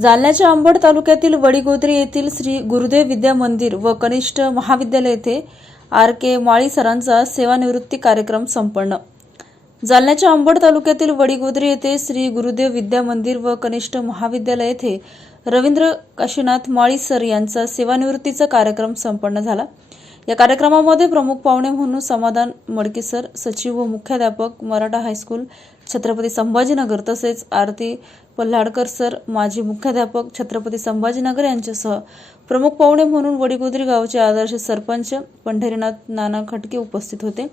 जालन्याच्या अंबड तालुक्यातील वडीगोद्री येथील श्री गुरुदेव विद्या मंदिर व कनिष्ठ महाविद्यालय येथे आर के माळी सरांचा सेवानिवृत्ती कार्यक्रम संपन्न. जालन्याच्या अंबड तालुक्यातील वडीगोद्री येथे श्री गुरुदेव विद्या मंदिर व कनिष्ठ महाविद्यालय येथे रवींद्र काशीनाथ माळी सर यांचा सेवानिवृत्तीचा कार्यक्रम संपन्न झाला. या कार्यक्रमामध्ये प्रमुख पाहुणे म्हणून समाधान मडके सर सचिव व मुख्याध्यापक मराठा हायस्कूल छत्रपती संभाजीनगर तसेच आरती पल्हाडकर सर माजी मुख्याध्यापक छत्रपती संभाजीनगर यांच्यासह प्रमुख पाहुणे म्हणून वडीगोदरी गावचे आदर्श सरपंच पंढरीनाथ नाना खटके उपस्थित होते.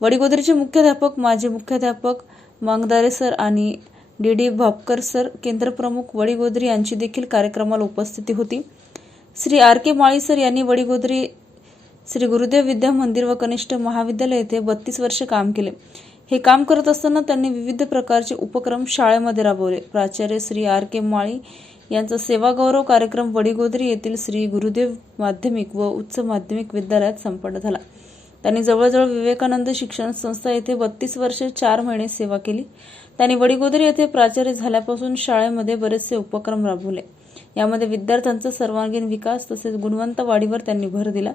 वडीगोदरीचे मुख्याध्यापक माजी मुख्याध्यापक मांगदारे सर आणि डी डी भापकर सर केंद्रप्रमुख वडीगोदरी यांची देखील कार्यक्रमाला उपस्थिती होती. Shri R K Mali sir यांनी वडीगोदरी श्री गुरुदेव विद्या मंदिर व कनिष्ठ महाविद्यालय येथे बत्तीस वर्ष काम केले. हे काम करत असताना त्यांनी विविध प्रकारचे उपक्रम शाळेमध्ये राबवले. प्राचार्य श्री आर के माळी यांचा सेवागौरव कार्यक्रम वडीगोदरी येथील श्री गुरुदेव माध्यमिक व उच्च माध्यमिक विद्यालयात संपन्न झाला. त्यांनी जवळजवळ विवेकानंद शिक्षण संस्था येथे बत्तीस वर्ष चार महिने सेवा केली. त्यांनी वडीगोदरी येथे प्राचार्य झाल्यापासून शाळेमध्ये बरेचसे उपक्रम राबवले. यामध्ये विद्यार्थ्यांचा सर्वांगीण विकास तसेच गुणवंत वाढीवर त्यांनी भर दिला.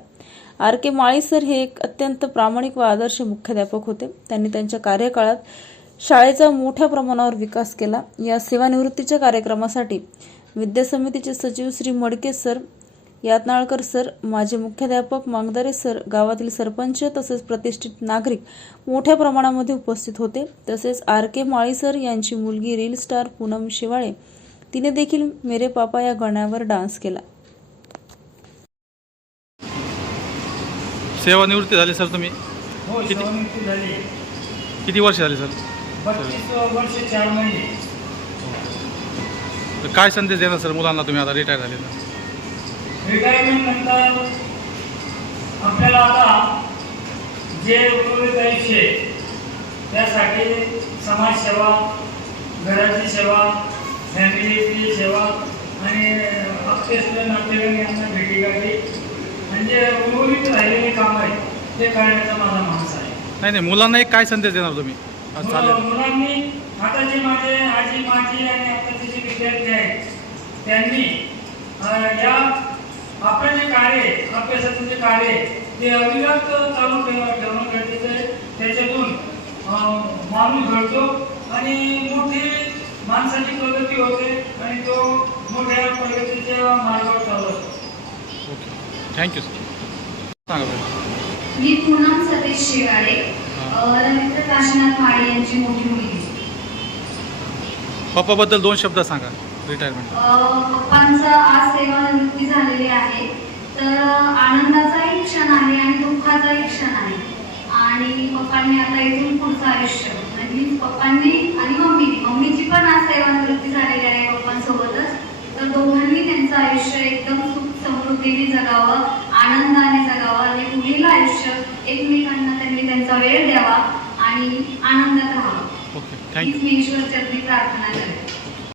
आर के माळी सर हे एक अत्यंत प्रामाणिक व आदर्श मुख्याध्यापक होते. त्यांनी त्यांच्या कार्यकाळात शाळेचा मोठ्या प्रमाणावर विकास केला. या सेवानिवृत्तीच्या कार्यक्रमासाठी विद्या समितीचे सचिव श्री मडके सर यातनाळकर सर माजी मुख्याध्यापक मांगदारे सर गावातील सरपंच तसेच प्रतिष्ठित नागरिक मोठ्या प्रमाणामध्ये उपस्थित होते. तसेच आर के माळी सर यांची मुलगी रील स्टार पूनम शिवाळे तिने देखील मेरे पापा या गाण्यावर डान्स केला. सेवानिवृत्ती झाली सर तुम्ही? हो किती- सेवानिवृत्ती झाली. किती वर्ष झाली सर? बत्तीस वर्ष चार महिने. तर काय संदेश देणार सर मुलांना तुम्ही आता रिटायर झाले रिटायरमेंट नंतर आपल्याला आता जे आयुष्य आहे, त्यासाठी समाजसेवा घराची सेवा फॅमिलीची सेवा आणि अक्षर नातेवाईक यांना भेटीगाठी म्हणजे उर्वरित राहिलेले काम आहे ते करण्याचा माझा माणूस आहे. नाही नाही मुलांना एक काय संदेश देणार तुम्ही? मुलांनी आता जे माझे आजी माजी आणि आताचे जे विद्यार्थी आहेत त्यांनी या आपलं जे कार्य अभ्यासाचं जे कार्य ते अविरत चालू ठेवणं गरजेचं आहे. त्याच्यातून माणूस घडतो आणि माणसाची प्रगती होते आणि तो मोठ्या प्रगतीच्या मार्गावर चालू असतो थँक्यू सर. मी पूनम सतीश शिवाळे रवींद्र काशीनाथ माळे यांची मोठी मुलगी. पप्पाबद्दल दोन शब्द सांगा रिटायरमेंट अ, पप्पांचं आज सेवानिवृत्ती झालेली आहे. तर आनंदाचाही क्षण आहे आणि दुःखाचाही क्षण आहे. आणि पप्पांनी आता इथून पुढचं आयुष्य म्हणजे पप्पांनी आणि मम्मीनी पण आज सेवानिवृत्ती झालेली आहे पप्पांसोबतच तर दोघांनी त्यांचं आयुष्य एकदम सुख समृद्धीने जगावं आनंदाने जगावं आणि पुढील आयुष्य एकमेकांना त्यांनी त्यांचा वेळ द्यावा आणि आनंदात राहावं. हीच मी ईश्वर चरणी प्रार्थना करते.